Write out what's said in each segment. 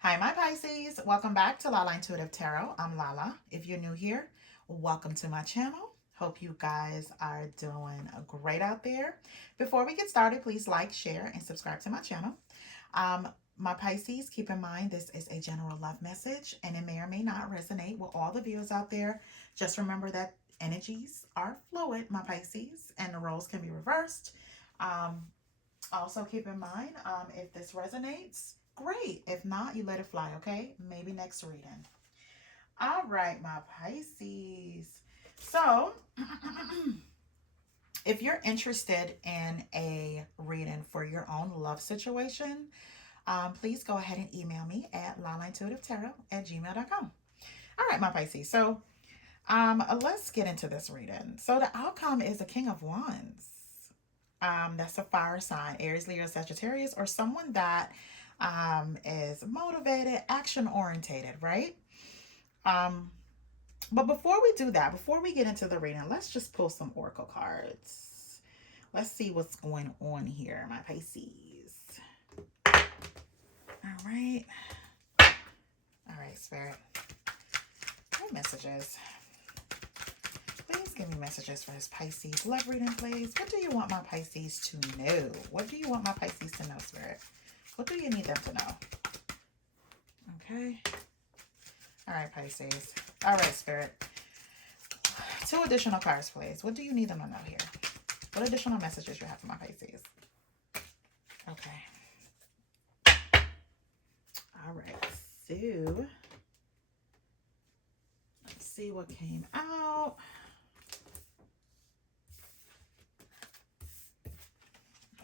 Hi, my Pisces. Welcome back to Lala Intuitive Tarot. I'm Lala. If you're new here, welcome to my channel. Hope you guys are doing great out there. Before we get started, please like, share, and subscribe to my channel. My Pisces, keep in mind this is a general love message and it may or may not resonate with all the viewers out there. Just remember that energies are fluid, my Pisces, and the roles can be reversed. Um, Also, keep in mind, if this resonates, great. If not, you let it fly, okay? Maybe next reading. All right, my Pisces. So, if you're interested in a reading for your own love situation, please go ahead and email me at lalaintuitivetarot@gmail.com. All right, my Pisces. So, let's get into this reading. So, the outcome is the King of Wands. That's a fire sign, Aries, Leo, Sagittarius, or someone that is motivated, action orientated, right? Um, but before we do that, before we get into the reading, let's just pull some oracle cards. Let's see what's going on here, my Pisces. All right. All right, Spirit. What messages? Please give me messages for this Pisces love reading, please. What do you want my Pisces to know? What do you want my Pisces to know, Spirit? What do you need them to know? Okay. All right, Pisces. All right, Spirit. 2 additional cards, please. What do you need them to know here? What additional messages you have for my Pisces? Okay. All right. So, let's see what came out.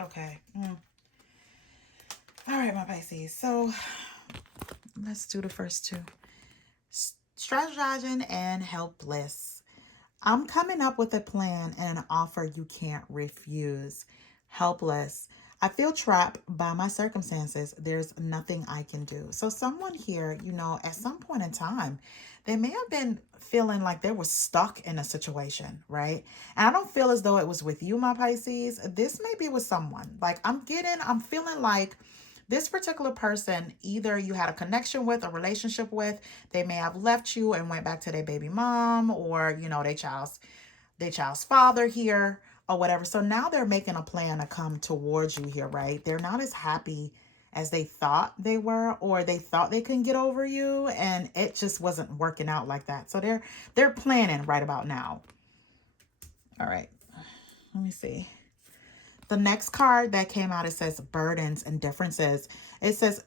Okay. All right, my Pisces. So, let's do the first 2. Strategizing and helpless. I'm coming up with a plan and an offer you can't refuse. Helpless. I feel trapped by my circumstances. There's nothing I can do. So, someone here, at some point in time, they may have been feeling like they were stuck in a situation, right? And I don't feel as though it was with you, my Pisces. This may be with someone. Like, I'm feeling like this particular person, either you had a connection with, a relationship with, they may have left you and went back to their baby mom or, their child's father here or whatever. So now they're making a plan to come towards you here, right? They're not as happy as they thought they were, or they thought they couldn't get over you, and it just wasn't working out like that. So they're planning right about now. All right. Let me see. The next card that came out, it says burdens and differences. It says,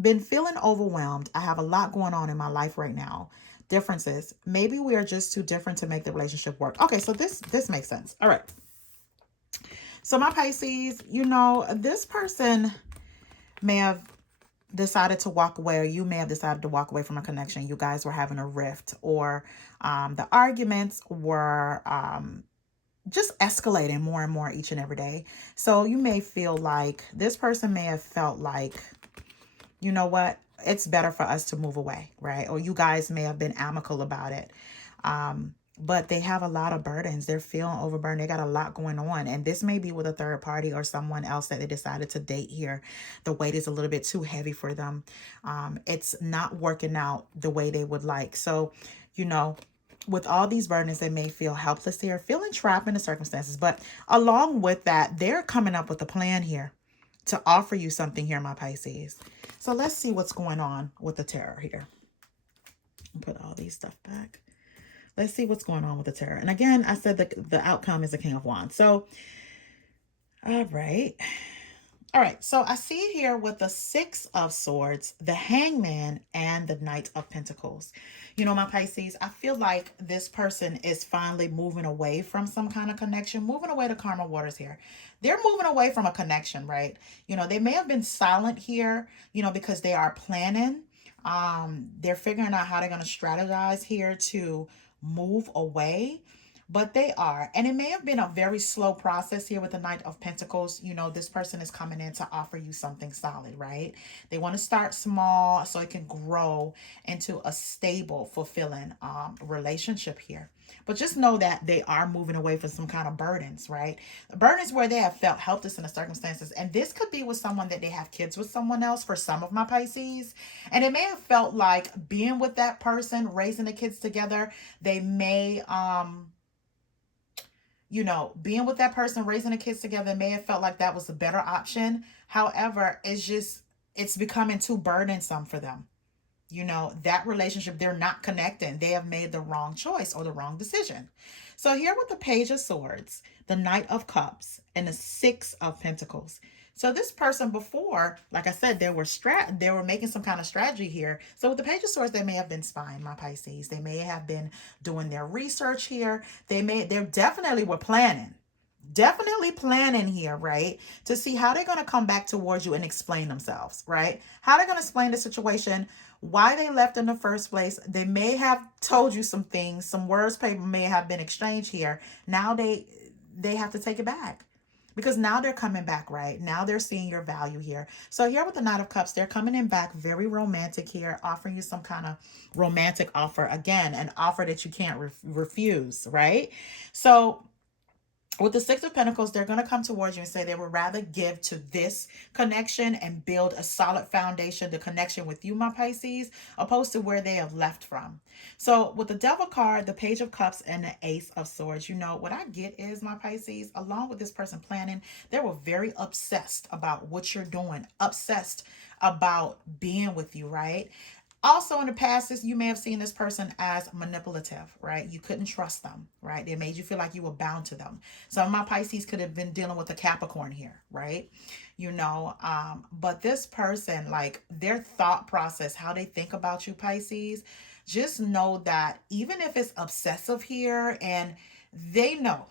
been feeling overwhelmed. I have a lot going on in my life right now. Differences. Maybe we are just too different to make the relationship work. Okay, so this makes sense. All right. So my Pisces, this person may have decided to walk away, or you may have decided to walk away from a connection. You guys were having a rift, or the arguments were just escalating more and more each and every day. So you may feel like this person may have felt like, you know what, it's better for us to move away, right? Or you guys may have been amicable about it. But they have a lot of burdens. They're feeling overburdened. They got a lot going on. And this may be with a third party or someone else that they decided to date here. The weight is a little bit too heavy for them. It's not working out the way they would like. So, with all these burdens, they may feel helpless here, feeling trapped in the circumstances. But along with that, they're coming up with a plan here to offer you something here, my Pisces. So let's see what's going on with the tarot here. I'll put all these stuff back. Let's see what's going on with the tarot. And again, I said that the outcome is the King of Wands. So, all right. All right, so I see here with the 6 of Swords, the Hangman, and the Knight of Pentacles. My Pisces, I feel like this person is finally moving away from some kind of connection, moving away to karma waters here. They're moving away from a connection, right? They may have been silent here, because they are planning. They're figuring out how they're going to strategize here to move away. but they are. And it may have been a very slow process here with the Knight of Pentacles. You know, this person is coming in to offer you something solid, right? They want to start small so it can grow into a stable, fulfilling relationship here. But just know that they are moving away from some kind of burdens, right? Burdens where they have felt helpless in the circumstances. And this could be with someone that they have kids with someone else for some of my Pisces. And it may have felt like being with that person, raising the kids together, they may being with that person, raising the kids together, may have felt like that was the better option. However, it's becoming too burdensome for them. That relationship, they're not connecting. They have made the wrong choice or the wrong decision. So here with the Page of Swords, the Knight of Cups, and the Six of Pentacles. So this person before, like I said, they were making some kind of strategy here. So with the Page of Swords, they may have been spying, my Pisces. They may have been doing their research here. They definitely were planning. Definitely planning here, right? To see how they're going to come back towards you and explain themselves, right? How they're going to explain the situation, why they left in the first place. They may have told you some things, some words paper may have been exchanged here. Now they have to take it back. Because now they're coming back, right? Now they're seeing your value here. So here with the Knight of Cups, they're coming in back very romantic here, offering you some kind of romantic offer. Again, an offer that you can't refuse, right? So with the Six of Pentacles, they're going to come towards you and say they would rather give to this connection and build a solid foundation, the connection with you, my Pisces, opposed to where they have left from. So with the Devil card, the Page of Cups, and the Ace of Swords, what I get is, my Pisces, along with this person planning, they were very obsessed about what you're doing, obsessed about being with you, right? Also, in the past, you may have seen this person as manipulative, right? You couldn't trust them, right? They made you feel like you were bound to them. Some of my Pisces could have been dealing with a Capricorn here, right? But this person, like their thought process, how they think about you, Pisces, just know that even if it's obsessive here, and they know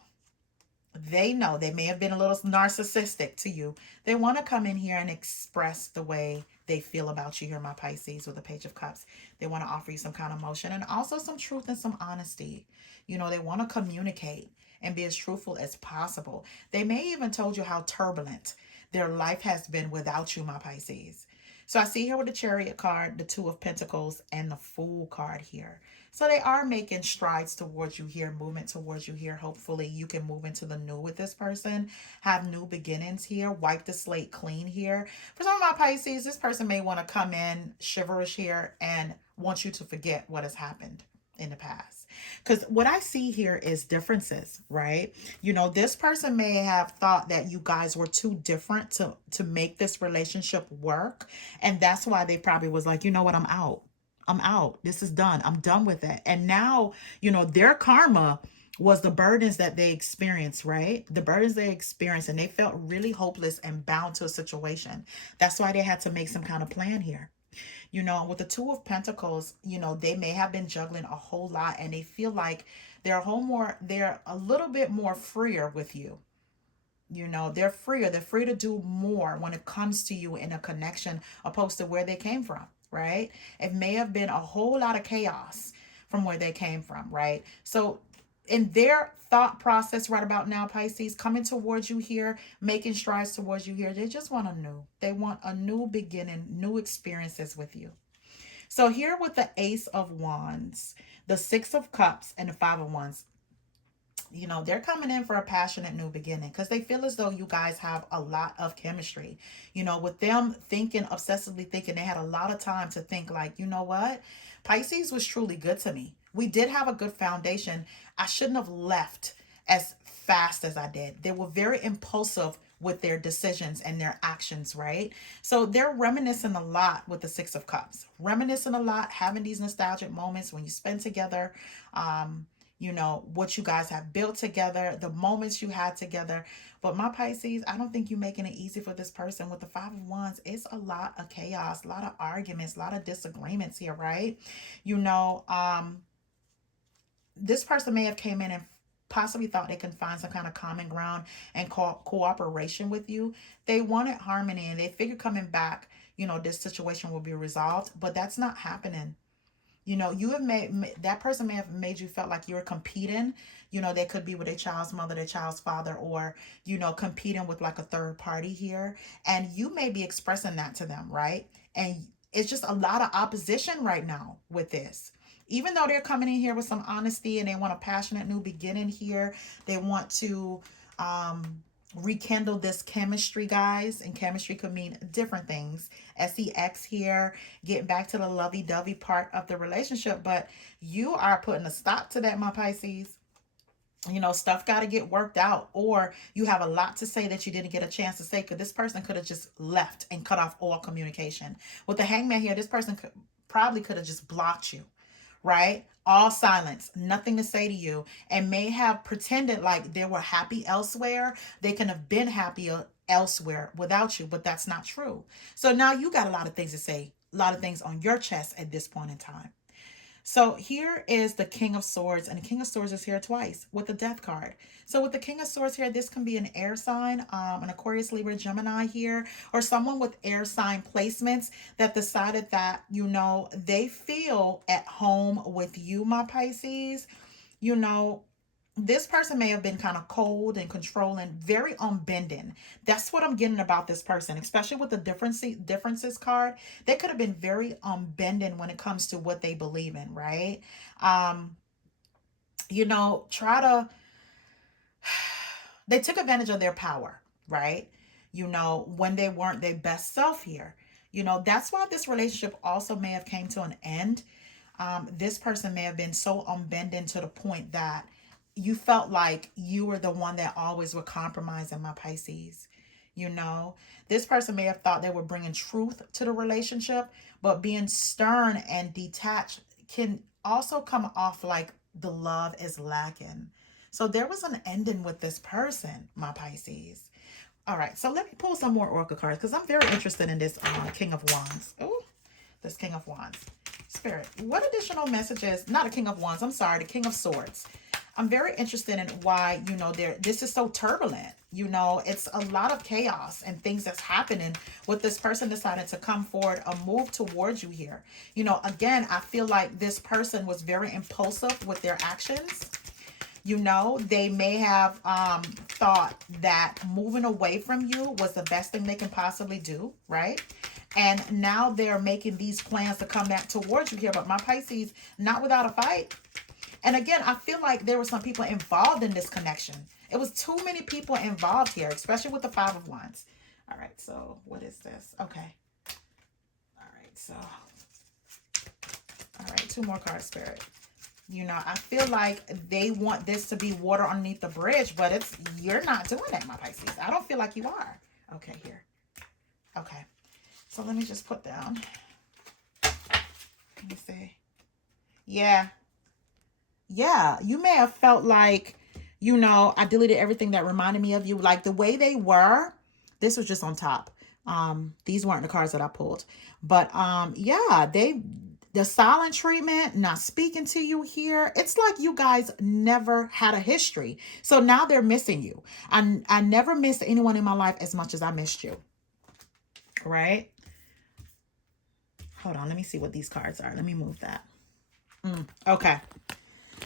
they may have been a little narcissistic to you. They want to come in here and express the way they feel about you here, my Pisces, with the Page of Cups. They want to offer you some kind of emotion and also some truth and some honesty. They want to communicate and be as truthful as possible. They may even told you how turbulent their life has been without you, my Pisces. So I see here with the Chariot card, the Two of Pentacles, and the Fool card here. So they are making strides towards you here, movement towards you here. Hopefully you can move into the new with this person, have new beginnings here, wipe the slate clean here. For some of my Pisces, this person may want to come in shiverish here and want you to forget what has happened in the past. Because what I see here is differences, right? This person may have thought that you guys were too different to make this relationship work. And that's why they probably was like, you know what, I'm out. I'm out. This is done. I'm done with it. And now, their karma was the burdens that they experienced, right? The burdens they experienced, and they felt really hopeless and bound to a situation. That's why they had to make some kind of plan here. With the Two of Pentacles, they may have been juggling a whole lot, and they feel like they're a little bit more freer with you. They're freer. They're free to do more when it comes to you in a connection opposed to where they came from, right? It may have been a whole lot of chaos from where they came from, right? So in their thought process right about now, Pisces, coming towards you here, making strides towards you here, they want a new beginning, new experiences with you. So here with the Ace of Wands, the Six of Cups, and the Five of Wands, they're coming in for a passionate new beginning because they feel as though you guys have a lot of chemistry. With them obsessively thinking, they had a lot of time to think like, you know what? Pisces was truly good to me. We did have a good foundation. I shouldn't have left as fast as I did. They were very impulsive with their decisions and their actions, right? So they're reminiscing a lot with the Six of Cups. Reminiscing a lot, having these nostalgic moments when you spend together, what you guys have built together, the moments you had together. But my Pisces, I don't think you're making it easy for this person. With the Five of Wands, it's a lot of chaos, a lot of arguments, a lot of disagreements here, right? This person may have came in and possibly thought they can find some kind of common ground and cooperation with you. They wanted harmony and they figured coming back, this situation will be resolved, but that's not happening. You know, you have that person may have made you felt like you're competing. You know, they could be with a child's mother, their child's father, or, you know, competing with like a third party here. And you may be expressing that to them, right? And it's just a lot of opposition right now with this. Even though they're coming in here with some honesty and they want a passionate new beginning here, they want to rekindle this chemistry, guys. And chemistry could mean different things. sex here, getting back to the lovey-dovey part of the relationship. But you are putting a stop to that, my Pisces. You know, stuff got to get worked out, or you have a lot to say that you didn't get a chance to say, because this person could have just left and cut off all communication. With the hangman here, this person probably could have just blocked you, right? All silence, nothing to say to you, and may have pretended like they were happy elsewhere. They can have been happier elsewhere without you, but that's not true. So now you got a lot of things to say, a lot of things on your chest at this point in time. So here is the King of Swords, and the King of Swords is here twice with the Death card. So with the King of Swords here, this can be an air sign, an Aquarius, Libra, Gemini here, or someone with air sign placements that decided that, you know, they feel at home with you, my Pisces. You know, this person may have been kind of cold and controlling, very unbending. That's what I'm getting about this person, especially with the differences card. They could have been very unbending when it comes to what they believe in, right? You know, they took advantage of their power, right? You know, when they weren't their best self here. You know, that's why this relationship also may have came to an end. This person may have been so unbending to the point that you felt like you were the one that always would compromise in, my Pisces. You know, this person may have thought they were bringing truth to the relationship, but being stern and detached can also come off like the love is lacking. So there was an ending with this person, my Pisces. All right, so let me pull some more Oracle cards because I'm very interested in this King of Wands. Oh, this King of Wands. Spirit, what additional messages, not a King of Wands, I'm sorry, the King of Swords. I'm very interested in why, you know, this is so turbulent. You know, it's a lot of chaos and things that's happening with this person deciding to come forward or move towards you here. You know, again, I feel like this person was very impulsive with their actions. You know, they may have thought that moving away from you was the best thing they can possibly do, right? And now they're making these plans to come back towards you here. But my Pisces, not without a fight. And again, I feel like there were some people involved in this connection. It was too many people involved here, especially with the Five of Wands. All right, so what is this? Okay. All right, so. All right, two more cards, Spirit. You know, I feel like they want this to be water underneath the bridge, but you're not doing that, my Pisces. I don't feel like you are. Okay, here. Okay. So let me just put down. Let me see. Yeah. Yeah, you may have felt like, you know, I deleted everything that reminded me of you. Like the way they were, this was just on top. These weren't the cards that I pulled. But yeah, the silent treatment, not speaking to you here. It's like you guys never had a history. So now they're missing you. I never missed anyone in my life as much as I missed you. Right? Hold on, let me see what these cards are. Let me move that. Okay.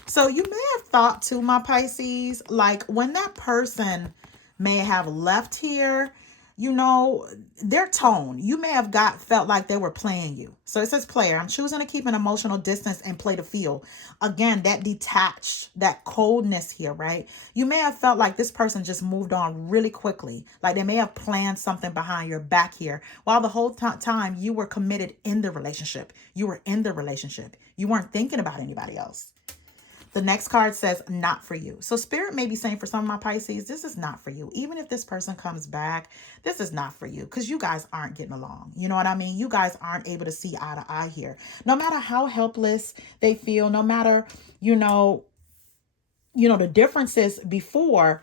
So you may have thought too, my Pisces, like when that person may have left here, you know, their tone, you may have felt like they were playing you. So it says player, I'm choosing to keep an emotional distance and play the field. Again, that detached, that coldness here, right? You may have felt like this person just moved on really quickly. Like they may have planned something behind your back here while the whole time you were committed in the relationship. You were in the relationship. You weren't thinking about anybody else. The next card says not for you. So Spirit may be saying for some of my Pisces, this is not for you. Even if this person comes back, this is not for you because you guys aren't getting along. You know what I mean? You guys aren't able to see eye to eye here. No matter how helpless they feel, no matter, you know, the differences before,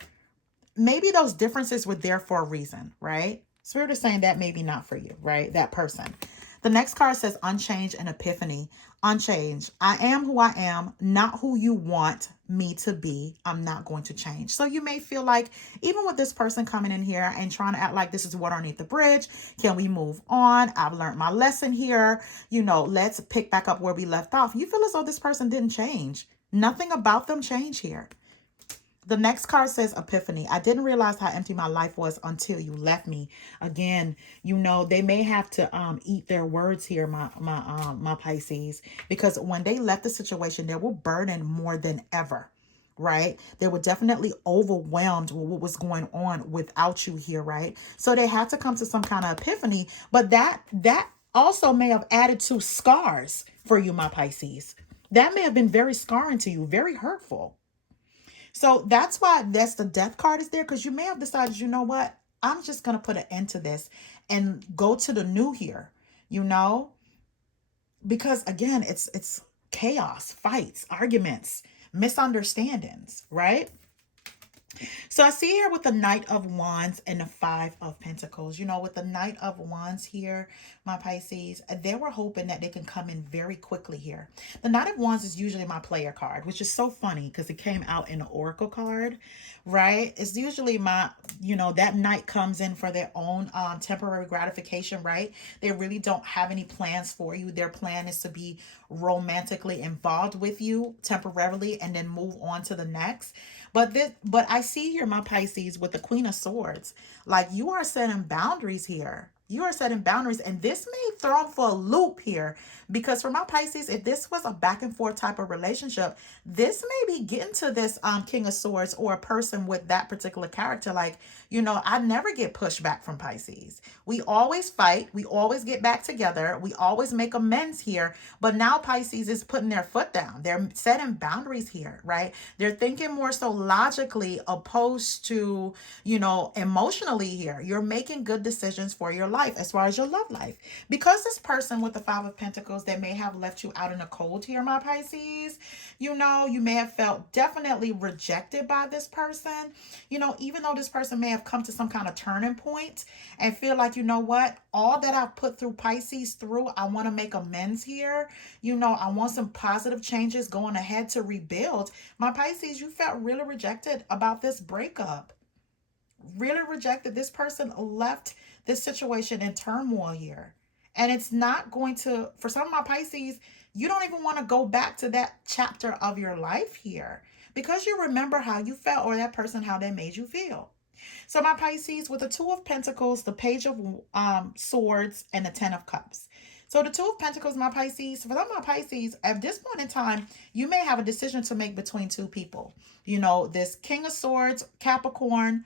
maybe those differences were there for a reason, right? Spirit is saying that maybe not for you, right? That person. The next card says unchanged and epiphany. Unchanged. I am who I am, not who you want me to be. I'm not going to change. So you may feel like, even with this person coming in here and trying to act like this is water underneath the bridge, can we move on? I've learned my lesson here. Let's pick back up where we left off. You feel as though this person didn't change. Nothing about them changed here. The next card says epiphany. I didn't realize how empty my life was until you left me. Again, they may have to eat their words here, my Pisces, because when they left the situation, they were burdened more than ever. Right? They were definitely overwhelmed with what was going on without you here, right? So they had to come to some kind of epiphany, but that also may have added to scars for you, my Pisces. That may have been very scarring to you, very hurtful. So that's why that's the death card is there, because you may have decided, you know what, I'm just going to put an end to this and go to the new here, because again, it's chaos, fights, arguments, misunderstandings, right? So I see here with the Knight of Wands and the Five of Pentacles, with the Knight of Wands here, my Pisces, they were hoping that they can come in very quickly here. The Knight of Wands is usually my player card, which is so funny because it came out in an Oracle card, right? It's usually my, that knight comes in for their own temporary gratification, right? They really don't have any plans for you. Their plan is to be romantically involved with you temporarily and then move on to the next. But I see here, my Pisces, with the Queen of Swords, like you are setting boundaries here. You are setting boundaries, and this may throw them for a loop here, because for my Pisces, if this was a back and forth type of relationship, this may be getting to this King of Swords or a person with that particular character. Like, I never get pushed back from Pisces. We always fight. We always get back together. We always make amends here. But now Pisces is putting their foot down. They're setting boundaries here, right? They're thinking more so logically opposed to, emotionally here. You're making good decisions for your life as far as your love life. Because this person with the Five of Pentacles, they may have left you out in the cold here, my Pisces. You may have felt definitely rejected by this person. Even though this person may have come to some kind of turning point and feel like, what, all that I've put through Pisces through, I want to make amends here. I want some positive changes going ahead to rebuild. My Pisces, you felt really rejected about this breakup. Really rejected. This person left this situation in turmoil here. And it's not going to, for some of my Pisces, you don't even want to go back to that chapter of your life here, because you remember how you felt, or that person, how they made you feel. So my Pisces, with the Two of Pentacles, the Page of Swords, and the Ten of Cups. So the Two of Pentacles, my Pisces, for some of my Pisces, at this point in time, you may have a decision to make between two people. This King of Swords, Capricorn,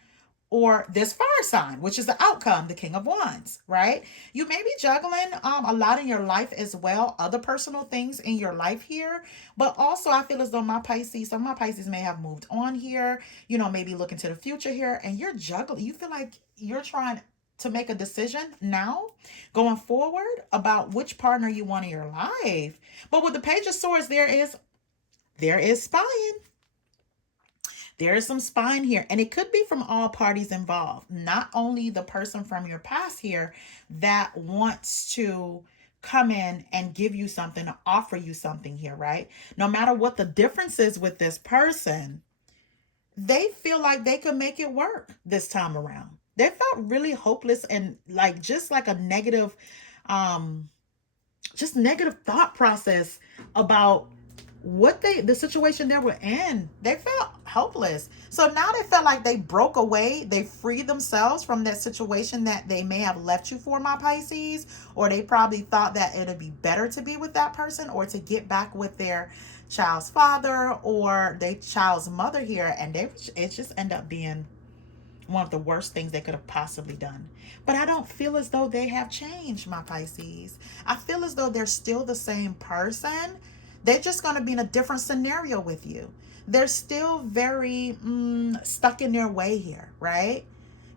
or this fire sign, which is the outcome, the King of Wands, right? You may be juggling a lot in your life as well, other personal things in your life here. But also I feel as though my Pisces, some of my Pisces may have moved on here, maybe looking to the future here, and you're juggling. You feel like you're trying to make a decision now going forward about which partner you want in your life. But with the Page of Swords, there is spying. There is some spying here, and it could be from all parties involved. Not only the person from your past here that wants to come in and give you something, or offer you something here, right? No matter what the difference is with this person, they feel like they could make it work this time around. They felt really hopeless and just like a negative, just negative thought process about the situation they were in. They felt hopeless. So now they felt like they broke away. They freed themselves from that situation that they may have left you for, my Pisces, or they probably thought that it'd be better to be with that person or to get back with their child's father or their child's mother here. And it just ended up being one of the worst things they could have possibly done. But I don't feel as though they have changed, my Pisces. I feel as though they're still the same person. They're just going to be in a different scenario with you. They're still very stuck in their way here, right?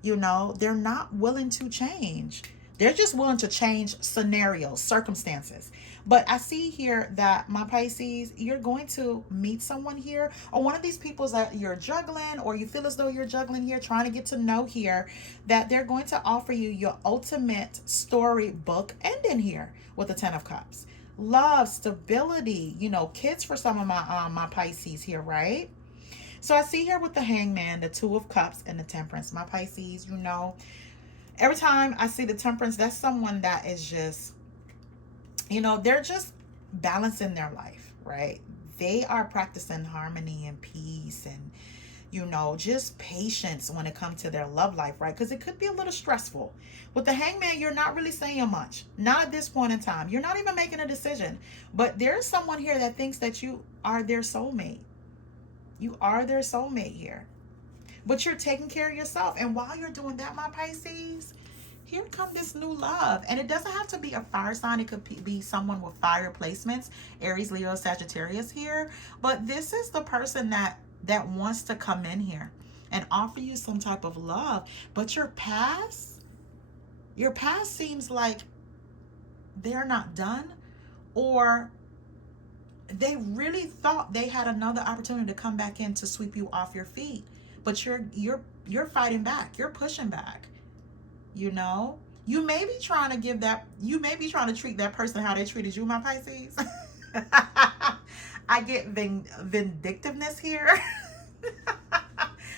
They're not willing to change. They're just willing to change scenarios, circumstances. But I see here that my Pisces, you're going to meet someone here, or one of these people that you're juggling, or you feel as though you're juggling here, trying to get to know here, that they're going to offer you your ultimate storybook ending here with the Ten of Cups. Love, stability, you know, kids for some of my Pisces here, right? So I see here with the Hangman, the Two of Cups, and the Temperance. My Pisces, you know, every time I see the Temperance, that's someone that is just, you know, they're just balancing their life, right? They are practicing harmony and peace and, you know, just patience when it comes to their love life, right? Because it could be a little stressful. With the Hangman, you're not really saying much. Not at this point in time. You're not even making a decision. But there's someone here that thinks that you are their soulmate. You are their soulmate here. But you're taking care of yourself. And while you're doing that, my Pisces, here come this new love. And it doesn't have to be a fire sign. It could be someone with fire placements. Aries, Leo, Sagittarius here. But this is the person that wants to come in here and offer you some type of love. But your past seems like they're not done, or they really thought they had another opportunity to come back in to sweep you off your feet. But you're fighting back. You're pushing back. You know, you may be trying to treat that person how they treated you, my Pisces. I get vindictiveness here.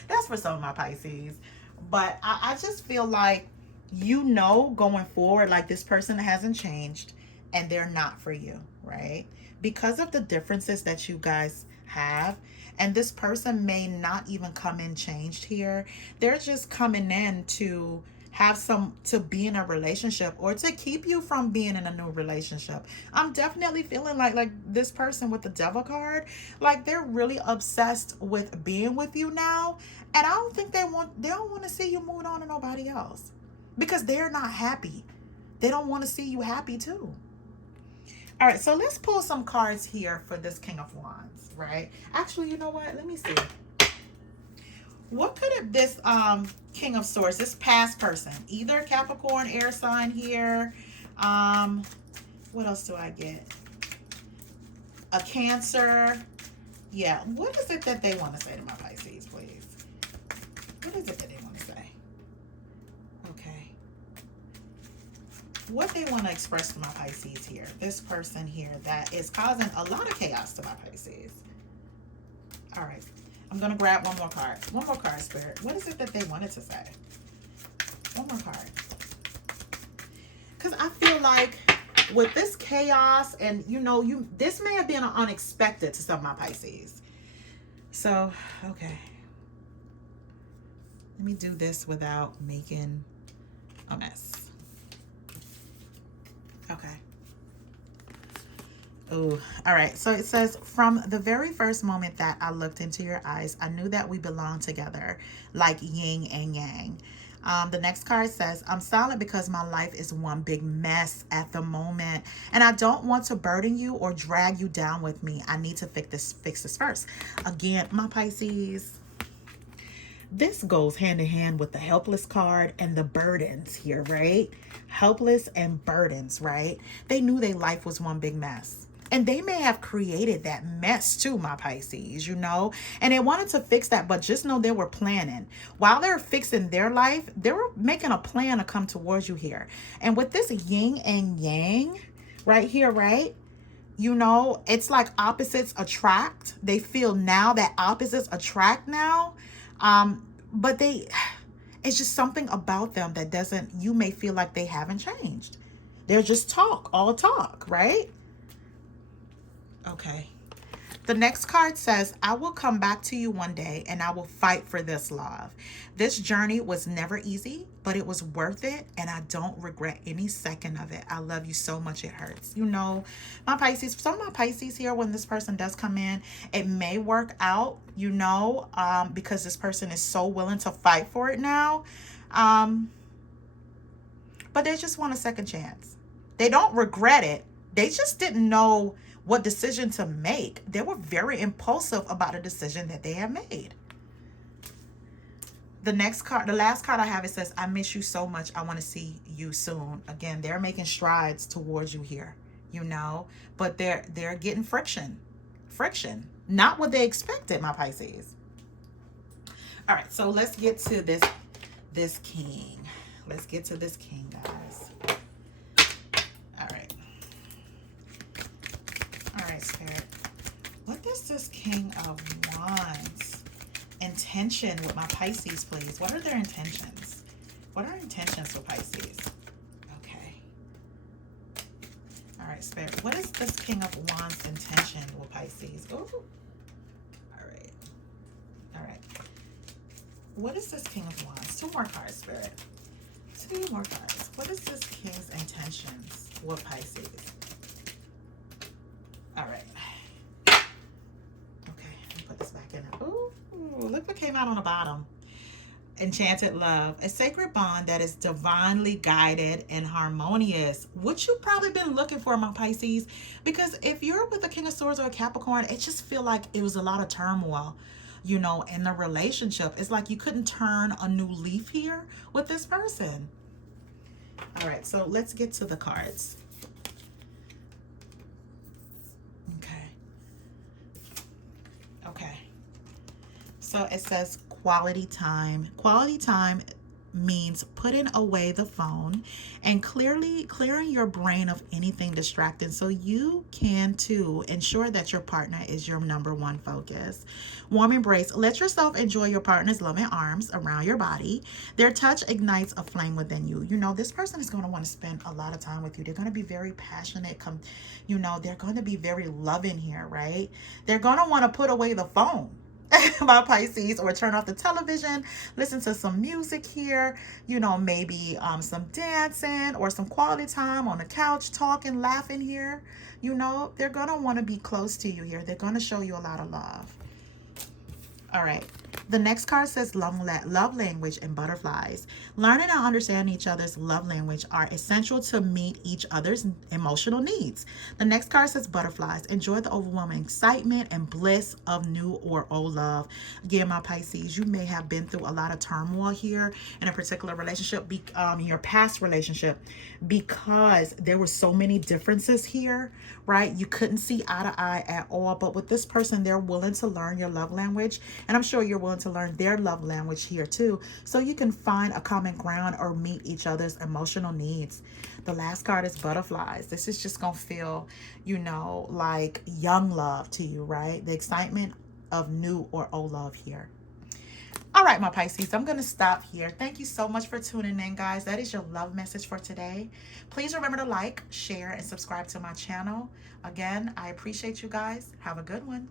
That's for some of my Pisces. But I just feel like, you know, going forward, like this person hasn't changed and they're not for you, right? Because of the differences that you guys have. And this person may not even come in changed here. They're just coming in to be in a relationship, or to keep you from being in a new relationship. I'm definitely feeling like this person with the Devil card, like they're really obsessed with being with you now. And I don't think they don't want to see you moving on to nobody else, because they're not happy. They don't want to see you happy too. All right, so let's pull some cards here for this King of Wands, right? Actually, you know what? Let me see. What could this King of Swords, this past person, either Capricorn, air sign here. What else do I get? A Cancer. Yeah, what is it that they want to say to my Pisces, please? What is it that they want to say? Okay. What they want to express to my Pisces here. This person here that is causing a lot of chaos to my Pisces. All right. I'm going to grab one more card. One more card, Spirit. What is it that they wanted to say? One more card. Because I feel like with this chaos, and you know, this may have been unexpected to some of my Pisces. So, okay. Let me do this without making a mess. Okay. Oh, all right. So it says, from the very first moment that I looked into your eyes, I knew that we belonged together, like yin and yang. The next card says, I'm silent because my life is one big mess at the moment, and I don't want to burden you or drag you down with me. I need to fix this first. Again, my Pisces, this goes hand in hand with the helpless card and the burdens here, right? Helpless and burdens, right? They knew their life was one big mess. And they may have created that mess too, my Pisces, you know, and they wanted to fix that, but just know they were planning. While they're fixing their life, they were making a plan to come towards you here. And with this yin and yang right here, right? You know, it's like opposites attract. They feel now that opposites attract now. But it's just something about them that you may feel like they haven't changed. They're just all talk, right? Okay. The next card says, I will come back to you one day and I will fight for this love. This journey was never easy, but it was worth it. And I don't regret any second of it. I love you so much. It hurts. You know, my Pisces, some of my Pisces here, when this person does come in, it may work out, you know, because this person is so willing to fight for it now. But they just want a second chance. They don't regret it. They just didn't know what decision to make. They were very impulsive about a decision that they have made. The next card, the last card I have, it says, I miss you so much. I want to see you soon. Again, they're making strides towards you here, you know, but they're getting friction. Friction. Not what they expected, my Pisces. All right, so let's get to this king. Let's get to this king, guys. All right. All right, Spirit. What is this King of Wands intention with my Pisces, please? What are their intentions? What are intentions for Pisces? Okay. All right, Spirit. What is this King of Wands intention with Pisces? Ooh. All right. All right. What is this King of Wands? Two more cards, Spirit. Two more cards. What is this King's intentions with Pisces? All right. Okay, let me put this back in. Ooh, look what came out on the bottom. Enchanted love, a sacred bond that is divinely guided and harmonious. What you've probably been looking for, my Pisces, because if you're with a King of Swords or a Capricorn, it just feel like it was a lot of turmoil, you know, in the relationship. It's like you couldn't turn a new leaf here with this person. All right, so let's get to the cards. Okay. So it says quality time. Quality time means putting away the phone and clearing your brain of anything distracting so you can too ensure that your partner is your number one focus. Warm embrace. Let yourself enjoy your partner's loving arms around your body. Their touch ignites a flame within you. You know, this person is going to want to spend a lot of time with you. They're going to be very passionate. You know, they're going to be very loving here, right? They're going to want to put away the phone. My Pisces, or turn off the television, listen to some music here, you know, maybe some dancing or some quality time on the couch, talking, laughing here. You know, they're going to want to be close to you here. They're going to show you a lot of love. All right. The next card says love language and butterflies. Learning and understanding each other's love language are essential to meet each other's emotional needs. The next card says butterflies. Enjoy the overwhelming excitement and bliss of new or old love. Again, my Pisces, you may have been through a lot of turmoil here in a particular relationship, in your past relationship, because there were so many differences here, right? You couldn't see eye to eye at all. But with this person, they're willing to learn your love language. And I'm sure you're willing to learn their love language here too, so you can find a common ground or meet each other's emotional needs. The last card is butterflies. This is just gonna feel, you know, like young love to you, right? The excitement of new or old love here. All right, my Pisces, I'm going to stop here. Thank you so much for tuning in, guys. That is your love message for today. Please remember to like, share, and subscribe to my channel. Again, I appreciate you guys. Have a good one.